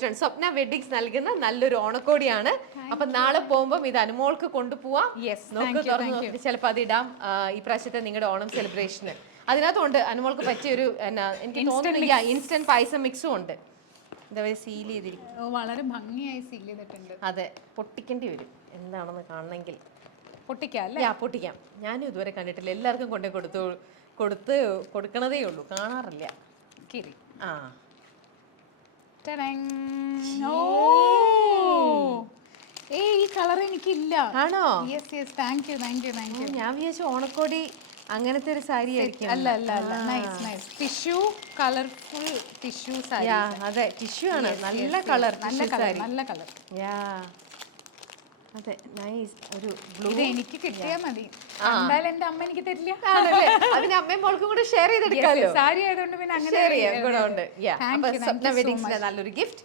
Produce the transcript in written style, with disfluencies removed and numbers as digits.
സ്വപ്ന weddings നൽകുന്ന നല്ലൊരു ഓണക്കോടിയാണ്. അപ്പൊ നാളെ പോകുമ്പോൾ ഇത് അനുമോൾക്ക് കൊണ്ടുപോവാം. നോക്ക് തുറന്ന് നോക്കിട്ട് ചിലപ്പോൾ അത് ഇടാം ഈ പ്രാവശ്യത്തെ നിങ്ങളുടെ ഓണം സെലിബ്രേഷന്. അതിനകത്തുണ്ട് അനുമോൾക്ക് പറ്റിയൊരു എനിക്ക് തോന്നുന്നില്ല ഇൻസ്റ്റന്റ് പായസം മിക്സും ഉണ്ട്. ഇതവരെ സീൽ ചെയ്തിരിക്കും, വളരെ ഭംഗിയായി സീൽ ചെയ്തിട്ടുണ്ട്. അതെ, പൊട്ടിക്കേണ്ടി വരും എന്താണെന്ന് കാണണമെങ്കിൽ. പൊട്ടിക്കാം. ഞാനും ഇതുവരെ കണ്ടിട്ടില്ല. എല്ലാവർക്കും കൊണ്ടേ കൊടുക്കണതേ ഉള്ളൂ, കാണാറില്ല. കിരി ആ ഈ കളർ എനിക്കില്ല. ആണോ? Thank you. ഞാൻ വിചാരിച്ചു ഓണക്കോടി അങ്ങനത്തെ ഒരു സാരി ആയിരിക്കും. അല്ല, ടിഷ്യൂ കളർഫുൾ ടിഷ്യൂ സാരി. അതെ, ടിഷ്യൂ ആണ്. നല്ല കളർ. അതെ, നൈസ്. ഒരു ബ്ലൂ. ഇത് എനിക്ക് കിട്ടിയാ മതി. എന്തായാലും എന്റെ അമ്മ എനിക്ക് തരില്ല. അതിന് അമ്മയും മോൾക്കും കൂടെ ഷെയർ ചെയ്തെടുക്കാമല്ലോ. സാരി ആയതുകൊണ്ട് പിന്നെ അങ്ങനെ ഗുണമുണ്ട്. സ്വപ്ന വെഡിങ്സിന്റെ നല്ലൊരു ഗിഫ്റ്റ്.